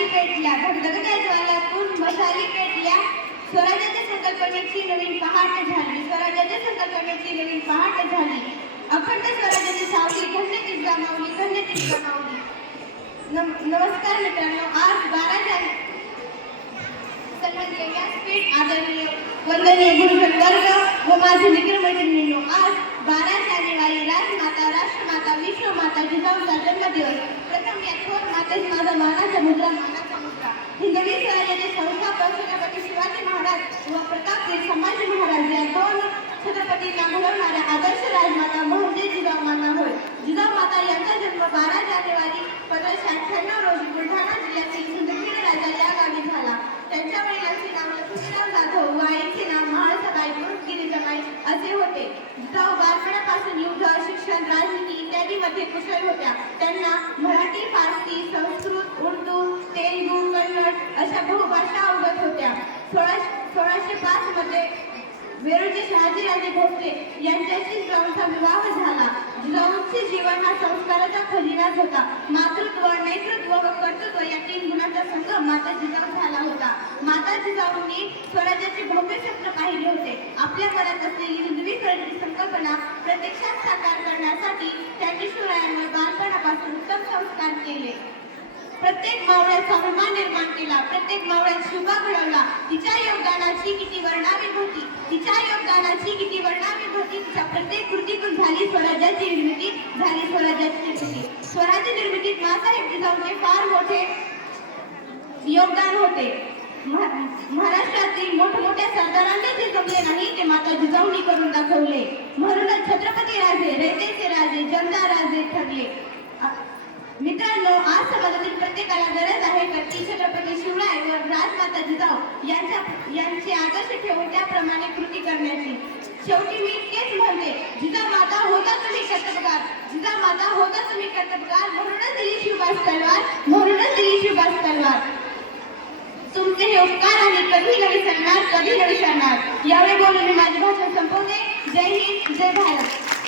मशाली पेटल्या, धगधगत्या ज्वालातून मशाली पेटल्या. स्वराज्याच्या संकल्पनेची नवीन पहाट झाली, स्वराज्याच्या संकल्पनेची नवीन पहाट झाली. अखंड स्वराज्याची सावली घनतेच गमावली, घनतेच गमावली. नमस्कार मित्रांनो, आज 12 जानेवारी सन्माननीय व्यासपीठ, आदरणीय वंदनीय गुरुजन वर्ग व माझे मित्रमैत्रिणींनो, आज 12 जानेवारी राजमाता, राष्ट्रमाता, विश्वमाता जिजाऊचा जन्मदिवस. प्रथम या थोर मातेस माझा मानाचा मुद्रा, मानाचा मुद्रा. हिंदवी स्वराज्याचे संस्थापक छत्रपती शिवाजी महाराज व प्रतापवीर संभाजी महाराज या दोन छत्रपतींना घडवणाऱ्या आदर्श राजमाता म्हणजे जिजाऊ माता होय. जिजाऊ माता यांचा जन्म 12 जानेवारी 1598 रोजी बुलढाणा जिल्ह्यातील सिंदखेड राजा या गावी झाला. त्यांच्या वडिलांचे नाव लक्ष्मीराव जाधव व आईचे नाव महाळसाबाई गिरिजाबाई असे होते. जिजाऊ बालपणापासून युद्ध, शिक्षण, राजनीती इत्यादीमध्ये कुशल होत्या. त्यांना मराठी, फारसी, संस्कृत, उर्दू, तेलुगू, कन्नड अशा बहुभाषा अवगत होत्या. 1605 मध्ये वेरूळचे शहाजीराजे भोसले यांच्याशी जिजाऊंचा विवाह झाला. जिजाऊंचे जीवन हा संस्काराचा खजिनाच होता. मातृत्व, नेतृत्व व कर्तृत्व या 3 गुणांचा संगम माता जिजाऊ झाला होता. माता जिजाऊंनी स्वराज्याचे भव्य स्वप्न पाहिले होते. आपल्या मनात असलेली हिंदवी स्वराज्याची संकल्पना प्रत्यक्षात साकार करण्यासाठी त्यांनी शिवरायांवर बालपणापासून उत्तम संस्कार केले. प्रत्येक मावळ्याचा अभिमान निर्माण केला, प्रत्येक मावळ्यात शिवबा घडवला. तिच्या योगदानाची किती वर्णावी होती, तिच्या योगदानाची किती वर्णावी होती. तिच्या प्रत्येक कृतीतून झाली स्वराज्याची निर्मिती, झाली स्वराज्याची निर्मिती. स्वराज्य निर्मितीत मातासाहेब जिजाऊंचे फार मोठे योगदान होते. महाराष्ट्रातील मोठमोठ्या सरदारांनी जे जमले नाही ते माता जिजाऊंनी करून दाखवले. म्हणूनच छत्रपती राजे, रयतेचे राजे, जनता राजे ठरले. मित्रांनो, आज समाजातील प्रत्येकाला गरज आहे की छत्रपती शिवराय व राजमाता जिजाऊ यांचे आदर्श ठेवून त्याप्रमाणे कृती करण्याची. शेवटी मी इतकेच म्हणते, जिजामाता होता तुम्ही कर्तबगार, जिजामाता होता तुम्ही कर्तबगार. म्हणूनच दिली शिवबास तलवार, म्हणूनच दिली शिवबास तलवार. तुमचे हे उपकार आणि कधी न विसरणार, कधी न विसरणार. यावेळी बोलून मी माझे भाषण संपवते. जय हिंद, जय भारत.